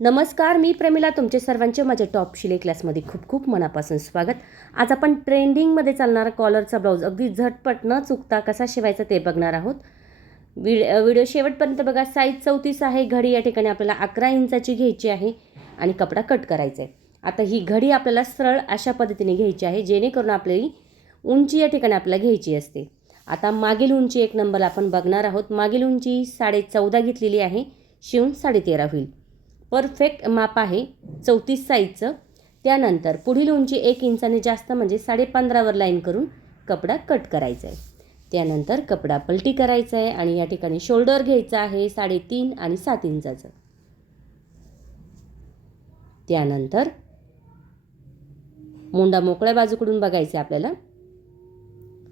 नमस्कार मी प्रमिला. तुमचे सर्वांचे माझ्या टॉप शिले क्लासमध्ये खूप खूप मनापासून स्वागत. आज आपण ट्रेंडिंगमध्ये चालणारा कॉलरचा ब्लाऊज अगदी झटपट न चुकता कसा शिवायचा ते बघणार आहोत. विड व्हिडिओ शेवटपर्यंत बघा साईज चौतीस आहे घडी या ठिकाणी आपल्याला अकरा इंचाची घ्यायची आहे आणि कपडा कट करायचा आहे. आता ही घडी आपल्याला सरळ अशा पद्धतीने घ्यायची आहे जेणेकरून आपल्याला उंची या ठिकाणी आपल्याला घ्यायची असते. आता मागील उंची एक नंबरला आपण बघणार आहोत. मागील उंची साडे चौदा घेतलेली आहे शिवून साडेतेरा होईल. परफेक्ट माप आहे चौतीस साईजचं त्यानंतर पुढील उंची एक इंचाने जास्त म्हणजे साडेपंधरावर लाईन करून कपडा कट करायचा आहे त्यानंतर कपडा पलटी करायचा आहे आणि या ठिकाणी शोल्डर घ्यायचा आहे साडेतीन आणि सात इंचाचं. त्यानंतर मुंडा मोकळ्या बाजूकडून बघायचा आहे आपल्याला.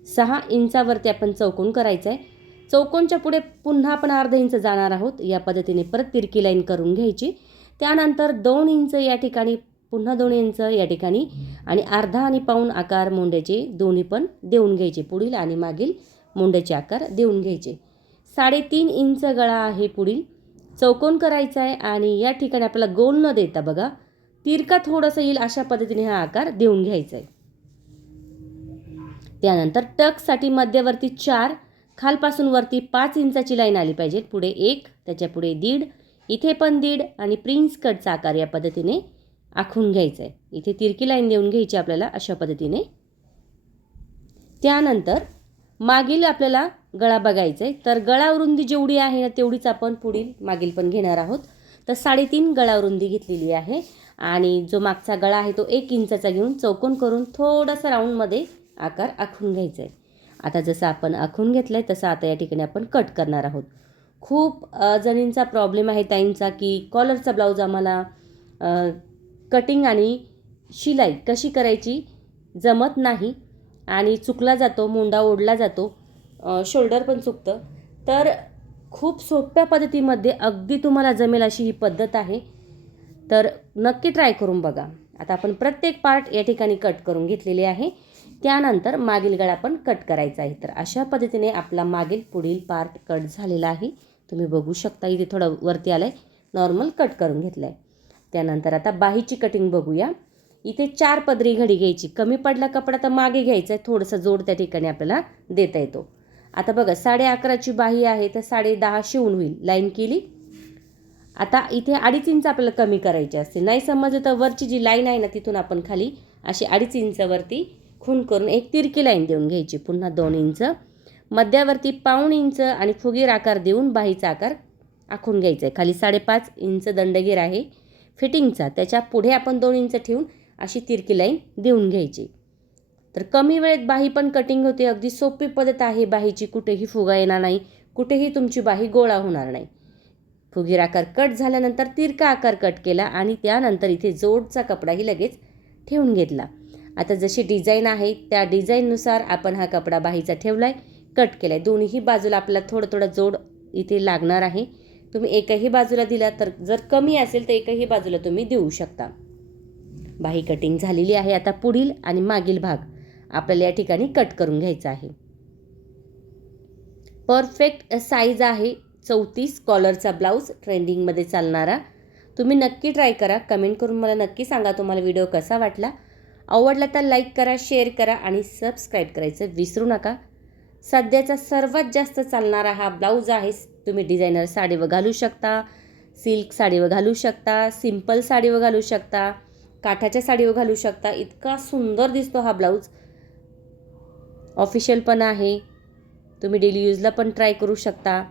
सहा इंचावरती आपण चौकोन करायचा आहे चौकोनच्या पुढे पुन्हा आपण अर्धा इंच जाणार आहोत. या पद्धतीने परत तिरकी लाईन करून घ्यायची. त्यानंतर दोन इंच या ठिकाणी पुन्हा दोन इंच या ठिकाणी आणि अर्धा आणि पाऊण आकार मुंड्याचे दोन्ही पण देऊन घ्यायचे. पुढील आणि मागील मोंड्याचे आकार देऊन घ्यायचे. साडेतीन इंच गळा आहे पुढील. चौकोन करायचा आहे आणि या ठिकाणी आपल्याला गोल न देता बघा तिरका थोडंसं येईल अशा पद्धतीने हा आकार देऊन घ्यायचा आहे. त्यानंतर टकसाठी मध्यवर्ती चार खालपासून वरती पाच इंचाची लाईन आली पाहिजे. पुढे एक त्याच्या पुढे दीड इथे पण दीड आणि प्रिन्स कटचा आकार या पद्धतीने आखून घ्यायचा आहे इथे तिरकी लाईन देऊन घ्यायची आपल्याला अशा पद्धतीने. त्यानंतर मागील आपल्याला गळा बघायचा आहे तर गळावरुंदी जेवढी आहे ना तेवढीच आपण पुढील मागील पण घेणार आहोत. तर साडेतीन गळावरुंदी घेतलेली आहे. आणि जो मागचा गळा आहे तो एक इंचाचा घेऊन चौकोन करून थोडासा राऊंडमध्ये आकार आखून घ्यायचा आहे आता जसं आपण आखून घेतलं आहे तसं आता या ठिकाणी आपण कट करणार आहोत. खूप जणींचा प्रॉब्लेम आहे ताईंचा की कॉलरचा ब्लाऊज आम्हाला कटिंग आणि शिलाई कशी करायची जमत नाही आणि चुकला जातो मुंडा ओढला जातो शोल्डर पण चुकतं. तर खूप सोप्या पद्धतीमध्ये अगदी तुम्हाला जमेल अशी ही पद्धत आहे. तर नक्की ट्राय करून बघा. आता आपण प्रत्येक पार्ट या ठिकाणी कट करून घेतलेले आहे. त्यानंतर मागील गळा पण कट करायचा आहे. तर अशा पद्धतीने आपला मागील पुढील पार्ट कट झालेला आहे. तुम्ही बघू शकता इथे थोडं वरती आलं आहे नॉर्मल कट करून घेतलं आहे त्यानंतर आता बाहीची कटिंग बघूया. इथे चार पदरी घडी घ्यायची. कमी पडला कपडा तर मागे घ्यायचा आहे थोडंसं जोड त्या ठिकाणी आपल्याला देता येतो. आता बघा साडे अकराची बाही आहे तर साडे दहा शिवून होईल. लाईन केली. आता इथे अडीच इंच आपल्याला कमी करायची असते. नाही समजलं तर वरची जी लाईन आहे ना तिथून आपण खाली अशी अडीच इंचवरती खून करून एक तिरकी लाईन देऊन घ्यायची. पुन्हा दोन इंच. मध्यावरती पाऊण इंच आणि फुगीर आकार देऊन बाहीचा आकार आखून घ्यायचा आहे खाली साडेपाच इंच दंडगीर आहे. फिटिंगचा त्याच्या पुढे आपण दोन इंच ठेवून अशी तिरकी लाईन देऊन घ्यायची. तर कमी वेळेत बाही पण कटिंग होते. अगदी सोपी पद्धत आहे. बाहीची कुठेही फुगा येणार नाही. कुठेही तुमची बाही गोळा होणार नाही. फुगीर आकार कट झाल्यानंतर तिरका आकार कट केला आणि त्यानंतर इथे जोडचा कपडाही लगेच ठेवून घेतला. आता जशी डिझाईन आहे त्या डिझाईननुसार आपण हा कपडा बाहीचा ठेवला आहे कट केला आहे दोन्ही बाजूला आपल्याला थोडं थोडं जोड इथे लागणार आहे. तुम्ही एकही बाजूला दिला तर जर कमी असेल तर एकही बाजूला तुम्ही देऊ शकता. बाही कटिंग झालेली आहे. आता पुढील आणि मागील भाग आपल्याला या ठिकाणी कट करून घ्यायचा आहे. परफेक्ट साईज आहे चौतीस कॉलरचा ब्लाऊज ट्रेंडिंगमध्ये चालणारा. तुम्ही नक्की ट्राय करा. कमेंट करून मला नक्की सांगा तुम्हाला व्हिडिओ कसा वाटला. आवडला तर लाईक करा शेअर करा आणि सबस्क्राईब करायचं विसरू नका. सध्याचा सर्वात जास्त चालणारा हा ब्लाऊज आहे. तुम्ही डिझायनर साडीवर घालू शकता सिल्क साडीवर घालू शकता सिंपल साडीवर घालू शकता काठाच्या साडीवर घालू शकता. इतका सुंदर दिसतो हा ब्लाऊज. ऑफिशियल पण आहे. तुम्ही डेली यूजला पण ट्राय करू शकता.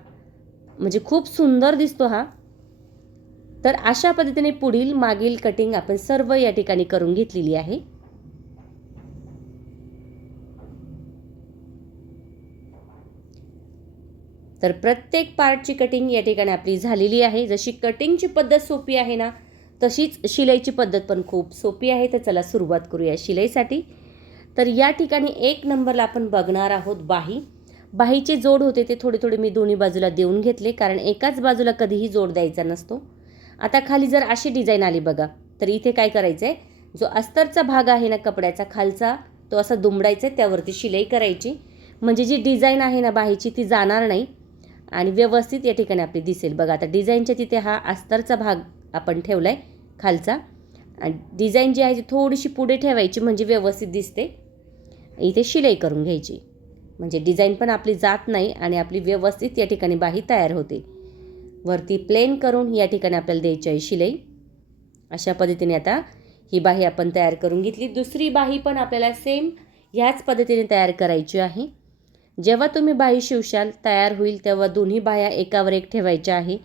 म्हणजे खूप सुंदर दिसतो हा. तर अशा पद्धतीने पुढील मागील कटिंग आपण सर्व या ठिकाणी करून घेतलेली आहे. तर प्रत्येक पार्टची कटिंग या ठिकाणी आपली झालेली आहे. जशी कटिंगची पद्धत सोपी आहे ना तशीच शिलाईची पद्धत पण खूप सोपी आहे. तर चला सुरुवात करूया शिलाईसाठी. तर या ठिकाणी एक नंबरला आपण बघणार आहोत बाही. बाहीचे जोड होते ते थोडे थोडे मी दोन्ही बाजूला देऊन घेतले कारण एकाच बाजूला कधीही जोड द्यायचा नसतो. आता खाली जर अशी डिझाईन आली बघा तर इथे काय करायचं आहे जो अस्तरचा भाग आहे ना कपड्याचा खालचा तो असा दुमडायचा आहे त्यावरती शिलाई करायची. म्हणजे जी डिझाईन आहे ना बाहीची ती जाणार नाही. आणि व्यवस्थित या ठिकाणी आपली दिसेल. बघा आता डिझाईनच्या तिथे हा अस्तरचा भाग आपण ठेवला आहे खालचा. आणि डिझाईन जी आहे ती थोडीशी पुढे ठेवायची म्हणजे व्यवस्थित दिसते. इथे शिलाई करून घ्यायची. म्हणजे डिझाईन पण आपली जात नाही आणि आपली व्यवस्थित या ठिकाणी बाही तयार होते. वरती प्लेन करून या ठिकाणी आपल्याला द्यायची आहे शिलाई. अशा पद्धतीने आता ही बाही आपण तयार करून घेतली. दुसरी बाही पण आपल्याला सेम ह्याच पद्धतीने तयार करायची आहे. जेव्हा तुम्ही बाही शिवशाल तयार होईल तेव्हा दोन्ही बाह्या एकावर एक ठेवायच्या आहे.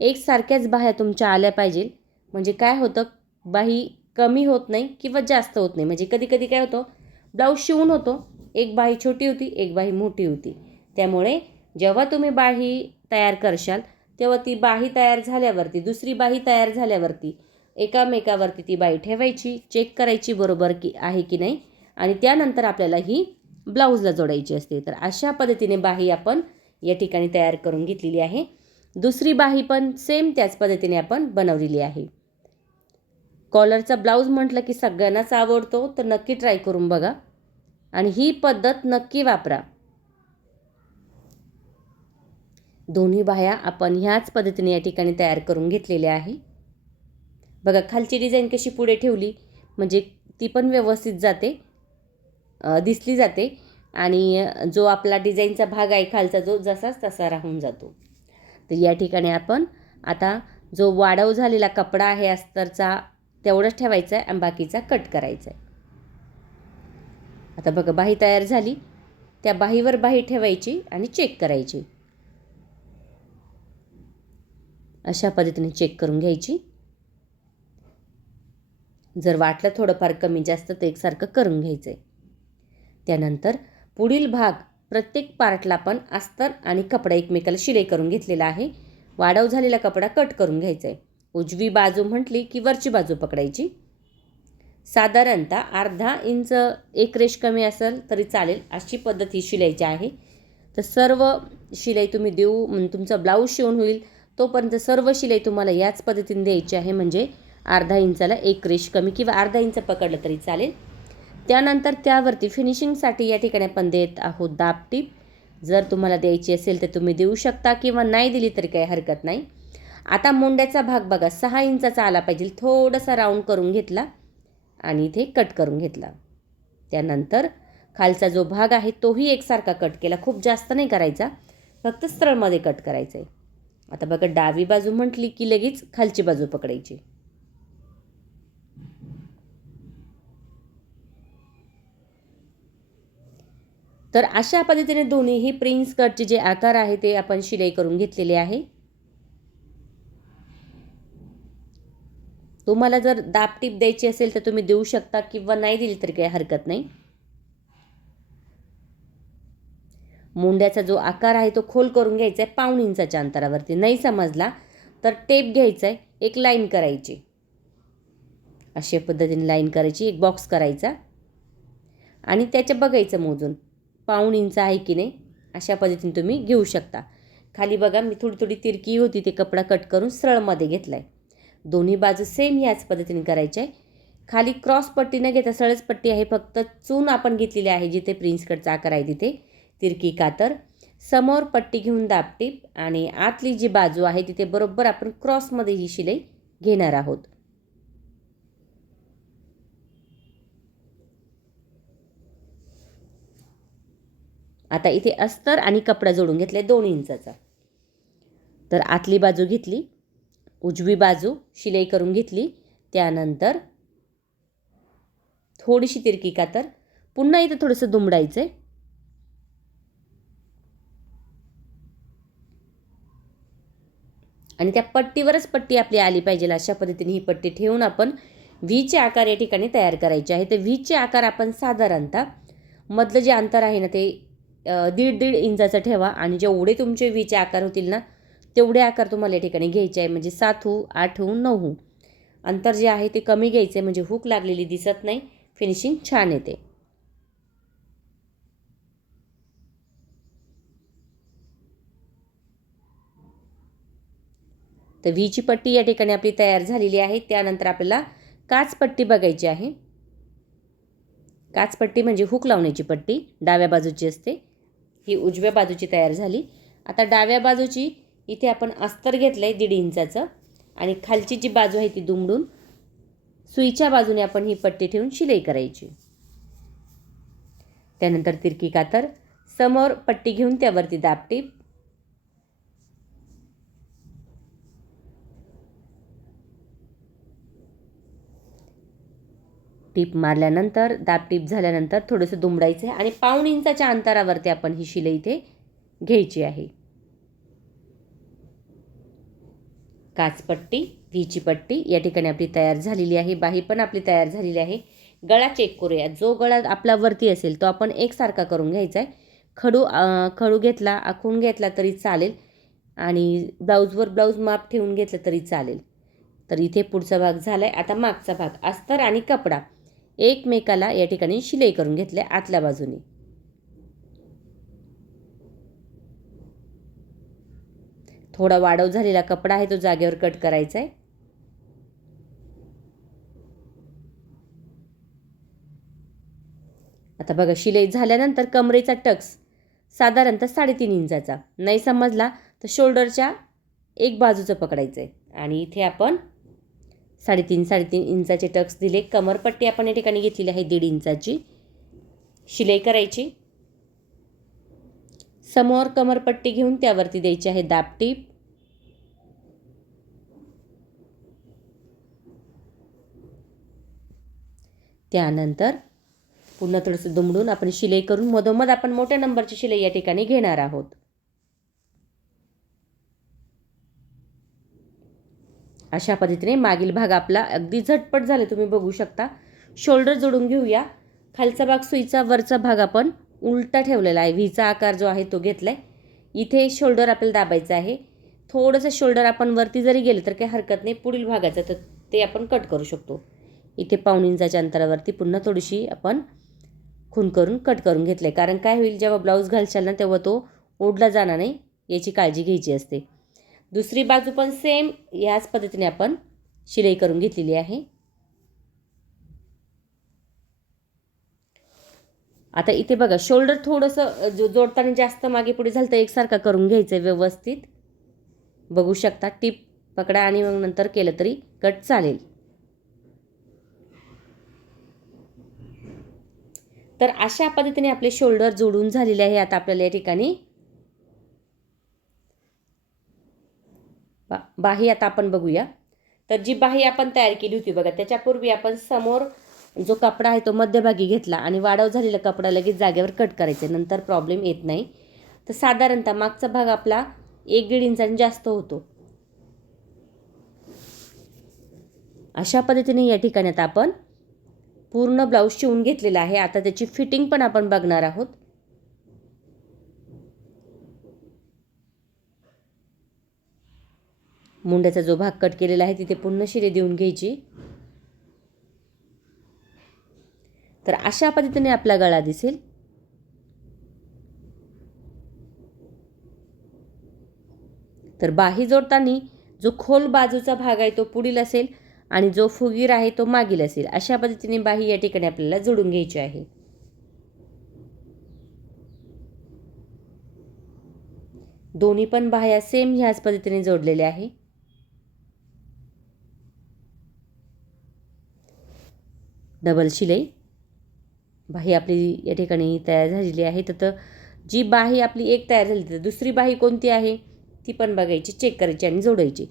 एकसारख्याच बाह्या तुमच्या आल्या पाहिजे. म्हणजे काय होतं? बाही कमी होत नाही किंवा जास्त होत नाही. म्हणजे कधी कधी काय होतं? ब्लाऊज शिवून होतो. एक बाही छोटी होती एक बाही मोठी होती. त्यामुळे जेव्हा तुम्ही बाही तयार करशाल तेव्हा ती बाही तयार झाल्यावरती दुसरी बाही तयार झाल्यावरती एकामेकावरती ती बाई ठेवायची चेक करायची बरोबर की आहे की नाही. आणि त्यानंतर आपल्याला ही ब्लाऊजला जोडायची असते. तर अशा पद्धतीने बाही आपण या ठिकाणी तयार करून घेतलेली आहे. दुसरी बाही पण सेम त्याच पद्धतीने आपण बनवलेली आहे. कॉलरचा ब्लाऊज म्हटलं की सगळ्यांनाच आवडतो तर नक्की ट्राय करून बघा. आणि ही पद्धत नक्की वापरा. दोन्ही बाह्या आपण ह्याच पद्धतीने या ठिकाणी तयार करून घेतलेल्या आहे. बघा खालची डिझाईन कशी पुढे ठेवली म्हणजे ती पण व्यवस्थित जाते. दिसली जाते आणि जो आपला डिझाईनचा भाग आहे खालचा जो जसाच तसा राहून जातो. तर या ठिकाणी आपण आता जो वाढव झालेला कपडा आहे अस्तरचा तेवढंच ठेवायचा आहे आणि बाकीचा कट करायचा आहे. आता बघा बाही तयार झाली. त्या बाहीवर बाही ठेवायची आणि चेक करायची. अशा पद्धतीने चेक करून घ्यायची. जर वाटलं थोडंफार कमी जास्त तर एकसारखं करून घ्यायचं आहे त्यानंतर पुढील भाग प्रत्येक पार्टला पण अस्तर आणि कपडा एकमेकाला शिलाई करून घेतलेला आहे. वाढव झालेला कपडा कट करून घ्यायचा आहे उजवी बाजू म्हटली की वरची बाजू पकडायची. साधारणतः अर्धा इंच एक रेश कमी असेल तरी चालेल अशी पद्धत ही शिलाईची आहे. तर सर्व शिलाई तुम्ही देऊ तुमचा ब्लाऊज शिवून होईल. तोपर्यंत सर्व शिलाई तुम्हाला याच पद्धतीने द्यायची आहे. म्हणजे अर्धा इंचाला एक रेश कमी किंवा अर्धा इंच पकडलं तरी चालेल. त्यानंतर त्यावरती फिनिशिंगसाठी या ठिकाणी आपण देत आहोत दाब टीप जर तुम्हाला द्यायची असेल तर तुम्ही देऊ शकता किंवा नाही दिली तरी काही हरकत नाही. आता मुंड्याचा भाग बघा सहा इंचाचा आला पाहिजे. थोडासा राऊंड करून घेतला आणि इथे कट करून घेतला. त्यानंतर खालचा जो भाग आहे तोही एकसारखा कट केला. खूप जास्त नाही करायचा फक्त सरळमध्ये कट करायचं आहे आता बघा डावी बाजू म्हटली की लगेच खालची बाजू पकडायची. तर अशा पद्धतीने दोन्हीही प्रिन्स कटचे जे आकार आहे ते आपण शिलाई करून घेतलेले आहे. तुम्हाला जर दाबटीप द्यायची असेल तर तुम्ही देऊ शकता किंवा नाही दिली तरी काही हरकत नाही. मुंड्याचा जो आकार आहे तो खोल करून घ्यायचा आहे पाऊण इंचाच्या अंतरावरती. नाही समजला तर टेप घ्यायचा आहे एक लाईन करायची. अशा पद्धतीने लाईन करायची एक बॉक्स करायचा. आणि त्याच्या बघायचं मोजून. पाऊण इंच आहे की नाही अशा पद्धतीने तुम्ही घेऊ शकता. खाली बघा मी थोडी थोडी तिरकी होती ते कपडा कट करून सरळमध्ये घेतला आहे दोन्ही बाजू सेम ह्याच पद्धतीने करायच्या आहे. खाली क्रॉस पट्टी न घेता सरळच पट्टी आहे फक्त चून आपण घेतलेली आहे जिथे प्रिन्स कटचा आकार आहे तिथे. तिरकी कातर. समोर पट्टी घेऊन दाबटीप आणि आतली जी बाजू आहे तिथे बरोबर आपण क्रॉसमध्ये ही शिलाई घेणार आहोत. आता इथे अस्तर आणि कपडा जोडून घेतला दोन इंचाचा. तर आतली बाजू घेतली उजवी बाजू शिलाई करून घेतली त्यानंतर थोडीशी तिरकी कातर पुन्हा इथं थोडंसं दुमडायचं आहे आणि त्या पट्टीवरच पट्टी आपली आली पाहिजे अशा पद्धतीने ही पट्टी ठेवून आपण व्हीचे आकार या ठिकाणी तयार करायचे आहे. तर व्हीचे आकार आपण साधारणतः मधलं जे अंतर आहे ना ते दीड दीड इंचाचं ठेवा आणि जेवढे तुमचे व्हीचे आकार होतील ना तेवढे आकार तुम्हाला या ठिकाणी घ्यायचे आहे. म्हणजे सात हू आठ हू नऊ हू. अंतर जे आहे ते कमी घ्यायचं आहे. म्हणजे हूक लागलेली दिसत नाही. फिनिशिंग छान येते. तर व्हीची पट्टी या ठिकाणी आपली तयार झालेली आहे. त्यानंतर आपल्याला काचपट्टी बघायची आहे. काचपट्टी म्हणजे हुक लावण्याची पट्टी. डाव्या बाजूची असते. ही उजव्या बाजूची तयार झाली. आता डाव्या बाजूची इथे आपण अस्तर घेतलं आहे दीड इंचाचं आणि खालची जी बाजू आहे ती दुमडून सुईच्या बाजूने आपण ही पट्टी ठेवून शिलाई करायची. त्यानंतर तिरकी कातर समोर पट्टी घेऊन त्यावरती दाबटीप टीप मारल्यानंतर दाब टीप झाल्यानंतर थोडंसं दुमडायचं आहे आणि पाऊण इंचाच्या अंतरावरती आपण ही शिलाई इथे घ्यायची आहे. काचपट्टी व्हीची पट्टी या ठिकाणी आपली तयार झालेली आहे. बाही पण आपली तयार झालेली आहे. गळा चेक करूया. जो गळा आपला वरती असेल तो आपण एकसारखा करून घ्यायचा आहे. खडू खडू घेतला आखून घेतला तरी चालेल आणि ब्लाऊजवर ब्लाऊज माप ठेवून घेतलं तरी चालेल. तर इथे पुढचा भाग झाला आहे आता मागचा भाग अस्तर आणि कपडा. एकमेकाला या ठिकाणी शिलाई करून घेतल्या आतल्या बाजूने. थोडा वाढव झालेला कपडा आहे तो जागेवर कट करायचा आहे आता बघा शिलाई झाल्यानंतर कमरेचा टक्स साधारणतः साडेतीन इंचाचा. नाही समजला तर शोल्डरच्या एक बाजूचं पकडायचं आहे आणि इथे आपण साडेतीन साडेतीन इंचाचे टक्स दिले. कमरपट्टी आपण या ठिकाणी घेतलेली आहे दीड इंचाची. शिलाई करायची. समोर कमरपट्टी घेऊन त्यावरती द्यायची आहे दाबटीप त्यानंतर पुन्हा थोडंसं दुमडून आपण शिलाई करून मधोमध आपण मोठ्या नंबरची शिलाई या ठिकाणी घेणार आहोत. अशा पद्धतीने मागील भाग आपला अगदी झटपट झाले तुम्ही बघू शकता. शोल्डर जोडून घेऊया. खालचा भाग सुईचा वरचा भाग आपण उलटा ठेवलेला आहे. व्हीचा आकार जो आहे तो घेतला आहे इथे शोल्डर आपल्याला दाबायचं आहे. थोडंसं शोल्डर आपण वरती जरी गेलं तर काही हरकत नाही. पुढील भागाचं तर ते आपण कट करू शकतो. इथे पाऊण इंचाच्या अंतरावरती पुन्हा थोडीशी आपण खून करून कट करून घेतलं आहे कारण काय होईल जेव्हा ब्लाऊज घालशाल ना तेव्हा तो ओढला जाणार नाही. याची काळजी घ्यायची असते. दुसरी बाजू पण सेम याच पद्धतीने आपण शिलाई करून घेतलेली आहे. आता इथे बघा शोल्डर थोडंसं जो जोडताना जास्त मागे पुढे झालं तर एकसारखा करून घ्यायचं आहे व्यवस्थित. बघू शकता टीप पकडा आणि मग नंतर केलं तरी कट चालेल. तर अशा पद्धतीने आपले शोल्डर जोडून झालेले आहे. आता आपल्याला या ठिकाणी बा बाही आता आपण बघूया. तर जी बाही आपण तयार केली होती बघा त्याच्यापूर्वी आपण समोर जो कपडा आहे तो मध्यभागी घेतला आणि वाढव झालेला कपडा लगेच जागेवर कट करायचे नंतर प्रॉब्लेम येत नाही. तर साधारणतः मागचा भाग आपला एक दीड इंचांनी जास्त होतो. अशा पद्धतीने या ठिकाणी आता आपण पूर्ण ब्लाऊज शिवून घेतलेला आहे. आता त्याची फिटिंग पण आपण बघणार आहोत. मुंड्याचा जो भाग कट केलेला आहे तिथे पूर्ण शिरे देऊन घ्यायची. तर अशा पद्धतीने आपला गळा दिसेल. तर बाही जोडताना जो खोल बाजूचा भाग आहे तो पुढील असेल आणि जो फुगीर आहे तो मागील असेल. अशा पद्धतीने बाही या ठिकाणी आपल्याला जोडून घ्यायची आहे. दोन्ही पण बाह्या सेम ह्याच पद्धतीने जोडलेल्या आहे. डबल शिलाई. बाही आपली या ठिकाणी तयार झालेली आहे. तर जी बाही आपली एक तयार झाली तर दुसरी बाही कोणती आहे? ती पण बघायची चेक करायची आणि जोडायची.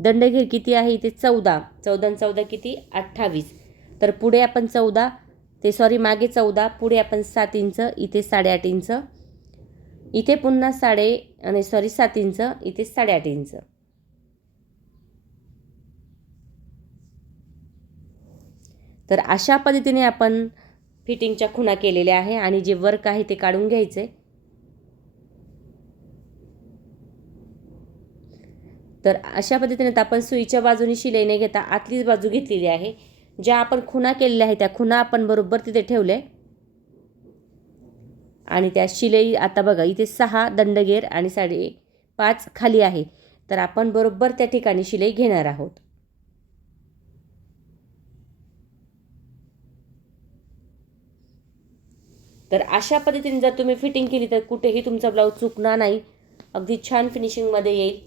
दंडघेर किती आहे? इथे चौदा. चौदा चौदा किती? अठ्ठावीस. तर पुढे आपण चौदा ते सॉरी मागे चौदा पुढे आपण सात इंच इथे साडेआठ इंच इथे पुन्हा साडे आणि सॉरी सात इंच इथे साडेआठ इंच. तर अशा पद्धतीने आपण फिटिंगच्या खुणा केलेल्या आहे आणि जे वर्क आहे ते काढून घ्यायचं. आहे तर अशा पद्धतीने आपण सुईच्या बाजूने शिलाई नाही घेता आतलीच बाजू घेतलेली आहे. ज्या आपण खुणा केलेल्या आहे त्या खुणा आपण बरोबर तिथे ठेवल्या आणि त्या शिलाई आता बघा इथे सहा दंडगेर आणि साडे पाच खाली आहे. तर आपण बरोबर त्या ठिकाणी शिलाई घेणार आहोत. तर अशा पद्धतीने जर तुम्ही फिटिंग केली तर कुठेही तुमचा ब्लाऊज चुकणार नाही. अगदी छान फिनिशिंगमध्ये येईल.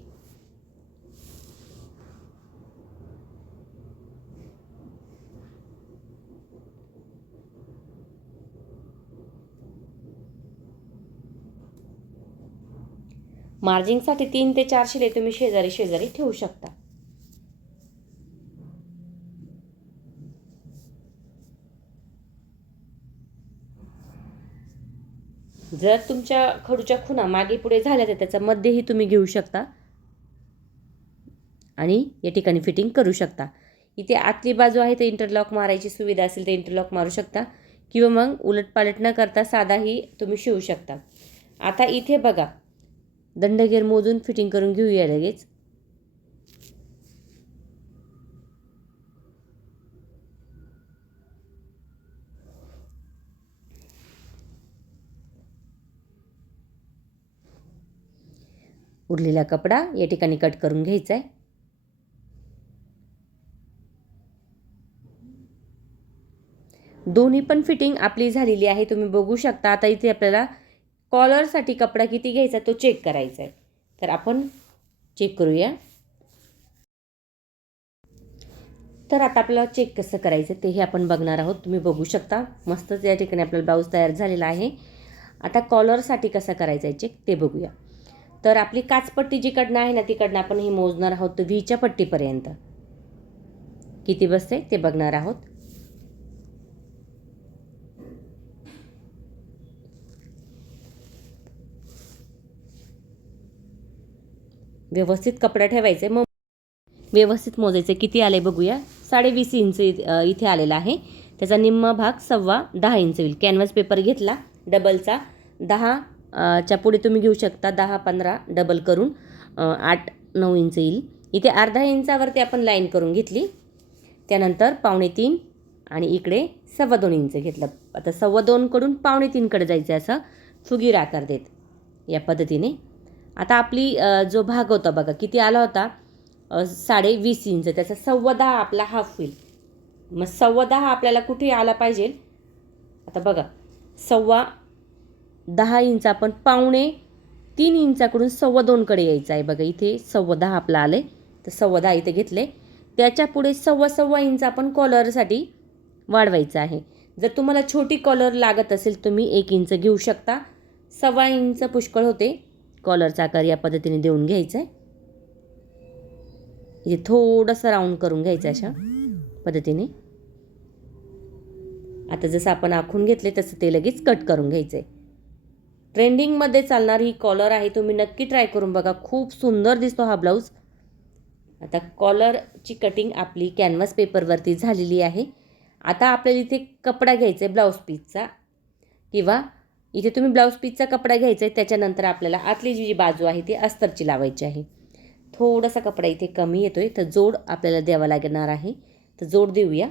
मार्जिंगसाठी तीन ते चार शिले तुम्ही शेजारी शेजारी ठेवू शकता. जर तुमच्या खडूच्या खुणा मागे पुढे झाल्या तर त्याचा मध्यही तुम्ही घेऊ शकता. आणि या ठिकाणी फिटिंग करू शकता. इथे आतली बाजू आहे तर इंटरलॉक मारायची सुविधा असेल तर इंटरलॉक मारू शकता. किंवा मग उलटपालट न करता साधाही तुम्ही शिवू शकता. आता इथे बघा. दंडगेर मोजून फिटिंग करून घेऊया लगेच. उरलेला कपडा या ठिकाणी कट करून घ्यायचा आहे दोन्ही पण फिटिंग आपली झालेली आहे. तुम्ही बघू शकता आता इथे आपल्याला कॉलरसाठी कपडा किती घ्यायचा तो चेक करायचा आहे तर आपण चेक करूया. तर आता आपल्याला चेक कसं करायचं तेही आपण बघणार आहोत. तुम्ही बघू शकता मस्तच या ठिकाणी आपल्याला ब्लाऊज तयार झालेला आहे. आता कॉलरसाठी कसं करायचं आहे चेक ते बघूया. तर आपली काचपट्टी जिकडनं आहे ना तिकडनं आपण ही मोजणार आहोत तर व्हीच्या पट्टीपर्यंत. किती बसते ते बघणार आहोत. व्यवस्थित कपडा ठेवायचे. मग व्यवस्थित मोजायचे. किती आले बघूया. साडेवीस इंच इथे आलेला आहे. त्याचा निम्मा भाग सव्वा दहा इंच होईल. कॅनव्हास पेपर घेतला. डबलचा. दहा च्या पुढे तुम्ही घेऊ शकता दहा पंधरा डबल करून आठ नऊ इंच येईल. इथे अर्धा इंचावरती आपण लाईन करून घेतली. त्यानंतर पावणे तीन आणि इकडे सव्वा दोन इंच घेतलं. आता सव्वा दोनकडून पावणे तीनकडे जायचं आहे असं फुगीर आकार देत या पद्धतीने. आता आपली जो भाग होता बघा किती आला होता? साडे वीस इंच. त्याचा सव्वा दहा आपला हाफ होईल. मग सव्वा दहा आपल्याला कुठे आला पाहिजे? आता बघा सव्वा दहा इंच आपण पावणे तीन इंचाकडून सव्वा दोनकडे यायचं आहे. बघा इथे सव्वा दहा आपला आलं आहे तर सव्वा दहा इथे घेतले. त्याच्या पुढे सव्वा सव्वा इंच आपण कॉलरसाठी वाढवायचं आहे. जर तुम्हाला छोटी कॉलर लागत असेल तुम्ही एक इंच घेऊ शकता. सव्वा इंच पुष्कळ होते. कॉलरचा आकार या पद्धतीने देऊन घ्यायचा आहे इथे थोडंसं राऊंड करून घ्यायचं अशा पद्धतीने. आता जसं आपण आखून घेतले तसं ते लगेच कट करून घ्यायचं आहे ट्रेंडिंगमध्ये चालणारी ही कॉलर आहे तुम्ही नक्की ट्राय करून बघा. खूप सुंदर दिसतो हा ब्लाऊज आता कॉलरची कटिंग आपली कॅनव्हास पेपरवरती झालेली आहे. आता आपल्याला इथे कपडा घ्यायचा आहे ब्लाऊज पीसचा किंवा इथे तुम्ही ब्लाऊज पीसचा कपडा घ्यायचा आहे त्याच्यानंतर आपल्याला आतली जी जी बाजू आहे ती अस्तरची लावायची आहे. थोडासा कपडा इथे कमी येतो आहे तर जोड आपल्याला द्यावा लागणार आहे. तर जोड देऊया.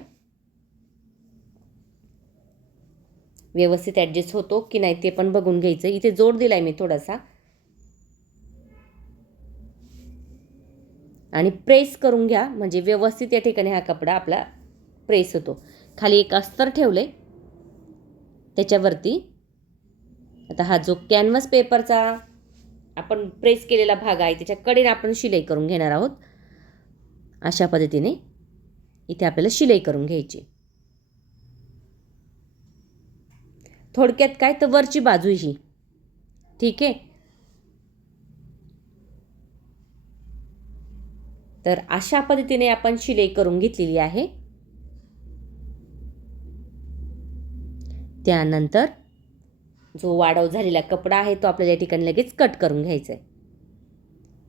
व्यवस्थित ॲडजस्ट होतो की नाही ते पण बघून घ्यायचं. इथे जोड दिला आहे मी थोडासा. आणि प्रेस करून घ्या. म्हणजे व्यवस्थित या ठिकाणी हा कपडा आपला प्रेस होतो. खाली एक अस्तर ठेवले त्याच्यावरती आता हा जो कॅनव्हस पेपरचा आपण प्रेस केलेला भाग आहे त्याच्याकडे आपण शिलाई करून घेणार आहोत. अशा पद्धतीने इथे आपल्याला शिलाई करून घ्यायची. थोडक्यात काय? तर वरची बाजू ही. ठीक आहे? तर अशा पद्धतीने आपण शिलाई करून घेतलेली आहे. त्यानंतर जो वाढव झालेला कपडा आहे तो आपल्याला या ठिकाणी लगेच कट करून घ्यायचा आहे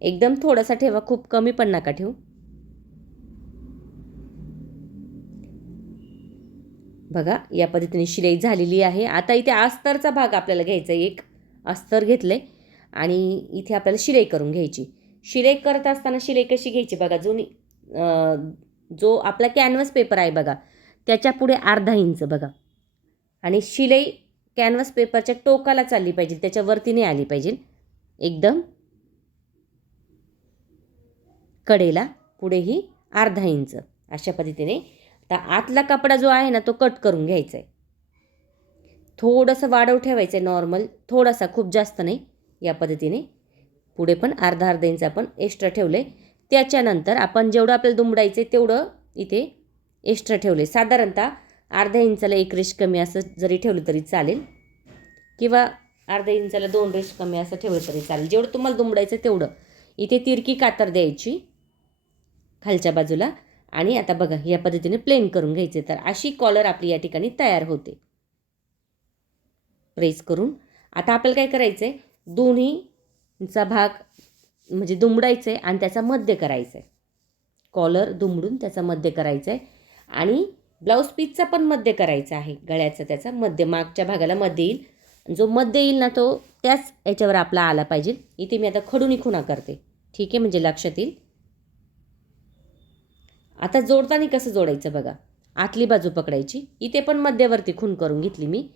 एकदम थोडासा ठेवा खूप कमी पण नका ठेवू. बघा या पद्धतीने शिलाई झालेली आहे. आता इथे अस्तरचा भाग आपल्याला घ्यायचा आहे. एक अस्तर घेतले आणि इथे आपल्याला शिलाई करून घ्यायची. शिलाई करत असताना शिलाई कशी घ्यायची बघा जो जो आपला कॅनव्हस पेपर आहे बघा त्याच्या पुढे अर्धा इंच बघा. आणि शिलाई कॅनव्हस पेपरच्या टोकाला चालली पाहिजे त्याच्यावरती नाही आली पाहिजे. एकदम कडेला पुढेही अर्धा इंच अशा पद्धतीने आता आतला कपडा जो आहे ना तो कट करून घ्यायचा आहे थोडंसं वाढव ठेवायचं आहे नॉर्मल थोडासा खूप जास्त नाही या पद्धतीने. पुढे पण अर्धा अर्धा इंच आपण एक्स्ट्रा ठेवले त्याच्यानंतर आपण जेवढं आपल्याला दुमडायचं आहे तेवढं इथे एक्स्ट्रा ठेवले साधारणतः अर्ध्या इंचाला एक रेश कमी असं जरी ठेवलं तरी चालेल. किंवा अर्धा इंचाला दोन रेष कमी असं ठेवलं तरी चालेल. जेवढं तुम्हाला दुमडायचं तेवढं. इथे तिरकी कातर द्यायची खालच्या बाजूला. आणि आता बघा या पद्धतीने प्लेन करून घ्यायचे. तर अशी कॉलर आपली या ठिकाणी तयार होते. प्रेस करून. आता आपल्याला काय करायचं आहे दोन्हीचा भाग म्हणजे दुमडायचं आहे आणि त्याचा मध्य करायचं आहे कॉलर दुमडून त्याचा मध्य करायचा आहे आणि ब्लाऊज पीसचा पण मध्य करायचा आहे. गळ्याचा त्याचा मध्य मागच्या भागाला मध्य येईल. जो मध्य येईल ना तो त्याच याच्यावर आपला आला पाहिजे. इथे मी आता खडूनी खुणा करते. ठीक आहे? म्हणजे लक्षात येईल. आता जोडताना कसं जोडायचं बघा? आतली बाजू पकडायची. इथे पण मध्यवर्ती खून करून घेतली मी.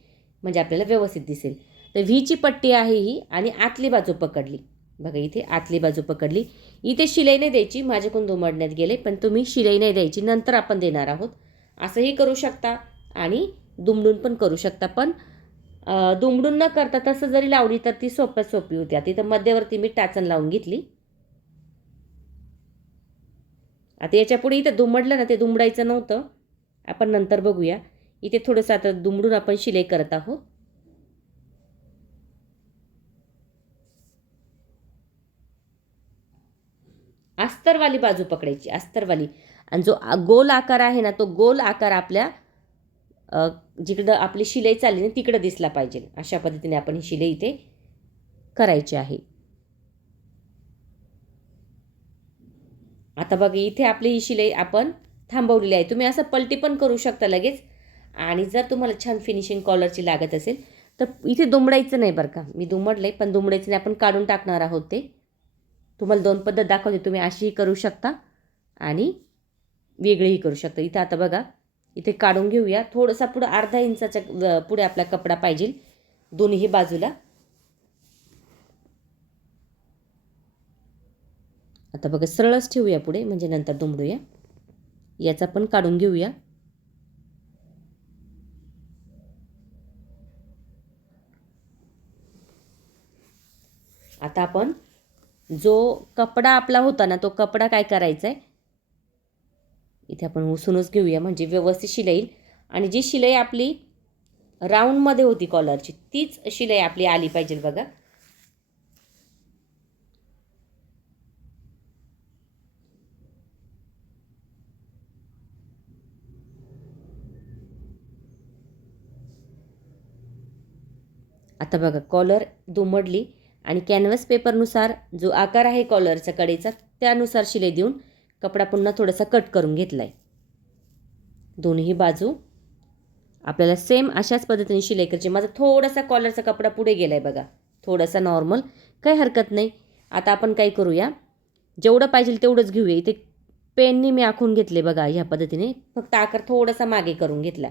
म्हणजे आपल्याला व्यवस्थित दिसेल. तर व्हीची पट्टी आहे ही आणि आतली बाजू पकडली. बघा इथे आतली बाजू पकडली. इथे शिलाई नाही द्यायची. माझ्याकडून दुमडण्यात गेले पण तुम्ही शिलाई नाही द्यायची. नंतर आपण देणार आहोत. असंही करू शकता आणि दुमडून पण करू शकता. पण दुमडून न करता तसं जरी लावली तर ती सोप्यात सोपी होती. आता इथं मध्यवर्ती मी टाचन लावून घेतली. आता याच्यापुढे इथं दुमडलं ना ते दुमडायचं नव्हतं. आपण नंतर बघूया. इथे थोडंसं आता दुमडून आपण शिलाई करत आहोत. अस्तरवाली बाजू पकडायची अस्तरवाली. आणि जो गोल आकार आहे ना तो गोल आकार आपल्या जिकडं आपली शिलाई चालली ना तिकडं दिसला पाहिजे. अशा पद्धतीने आपण ही शिलाई इथे करायची आहे. आता बघा इथे आपली ही शिलाई आपण थांबवलेली आहे. तुम्ही असं पलटी पण करू शकता लगेच. आणि जर तुम्हाला छान फिनिशिंग कॉलरची लागत असेल तर इथे दुमडायचं नाही बरं का. मी दुमडले पण दुमडायचं नाही. आपण काढून टाकणार आहोत ते. तुम्हाला दोन पद्धत दाखवते. तुम्ही अशीही करू शकता आणि वेगळीही करू शकता. इथं आता बघा इथे काढून घेऊया. थोडासा पुढं अर्धा इंचाच्या पुढे आपला कपडा पाहिजे. दोन्ही बाजूला आता बघा सरळच ठेवूया पुढे म्हणजे नंतर दुमडूया. याचा पण काढून घेऊया. आता आपण जो कपडा आपला होता ना तो कपडा काय करायचा आहे इथे आपण उसूनच घेऊया म्हणजे व्यवस्थित शिलाई. येईल आणि जी शिलाई आपली राऊंडमध्ये होती कॉलरची तीच शिलाई आपली आली पाहिजे बघा. आता बघा कॉलर दुमडली आणि कॅनव्हस पेपरनुसार जो आकार आहे कॉलरचा कडेचा त्यानुसार शिलाई देऊन कपडा पुन्हा थोडासा कट करून घेतला आहे दोन्ही बाजू आपल्याला सेम अशाच पद्धतीने शिलाई करायची. माझा थोडासा कॉलरचा कपडा पुढे गेला आहे बघा. थोडासा नॉर्मल काही हरकत नाही. आता आपण काय करूया? जेवढं पाहिजे तेवढंच घेऊया. इथे पेननी मी आखून घेतले बघा ह्या पद्धतीने. फक्त आकार थोडासा मागे करून घेतला.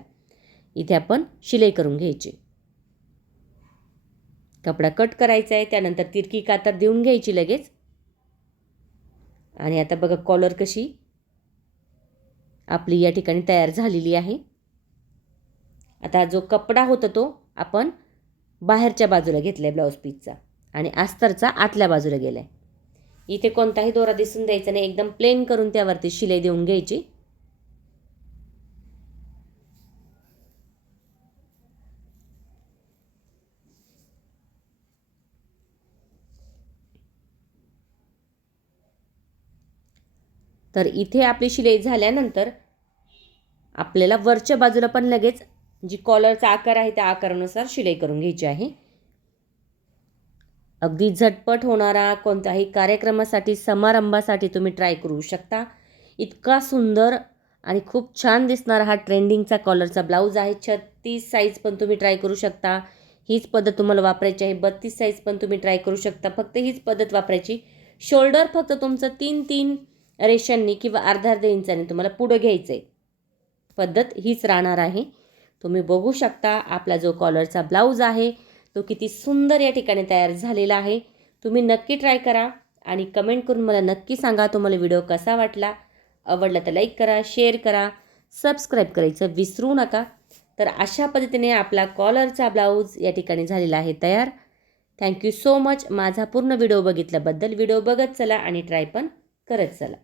इथे आपण शिलाई करून घ्यायची. कपडा कट करायचा आहे त्यानंतर तिरकी कातर देऊन घ्यायची लगेच. आणि आता बघा कॉलर कशी आपली या ठिकाणी तयार झालेली आहे. आता जो कपडा होता तो आपण बाहेरच्या बाजूला घेतला आहे ब्लाऊज पीसचा आणि अस्तरचा आतल्या बाजूला गेला आहे इथे कोणताही दोरा दिसून द्यायचा नाही एकदम प्लेन करून त्यावरती शिलाई देऊन घ्यायची. तर इथे आपली शिलाई झाल्यानंतर आपल्याला वरच्या बाजूला पण लगेच जी कॉलरचा आकार आहे त्या आकारानुसार शिलाई करून घ्यायची आहे. अगदी झटपट होणारा कोणत्याही कार्यक्रमासाठी समारंभासाठी तुम्ही ट्राय करू शकता. इतका सुंदर आणि खूप छान दिसणारा हा ट्रेंडिंगचा कॉलरचा ब्लाऊज आहे. छत्तीस साईज पण तुम्ही ट्राय करू शकता. हीच पद्धत तुम्हाला वापरायची आहे. बत्तीस साईज पण तुम्ही ट्राय करू शकता. फक्त हीच पद्धत वापरायची. शोल्डर फक्त तुमचं तीन तीन रेषांनी किंवा अर्धा अर्धा इंचाने तुम्हाला पुढं घ्यायचं आहे पद्धत हीच राहणार आहे. तुम्ही बघू शकता आपला जो कॉलरचा ब्लाऊज आहे तो किती सुंदर या ठिकाणी तयार झालेला आहे. तुम्ही नक्की ट्राय करा आणि कमेंट करून मला नक्की सांगा तुम्हाला व्हिडिओ कसा वाटला. आवडला तर लाईक करा शेअर करा सबस्क्राईब करायचं विसरू नका. तर अशा पद्धतीने आपला कॉलरचा ब्लाऊज या ठिकाणी झालेला आहे तयार. थँक्यू सो मच माझा पूर्ण व्हिडिओ बघितल्याबद्दल व्हिडिओ बघत चला आणि ट्राय पण करत चला.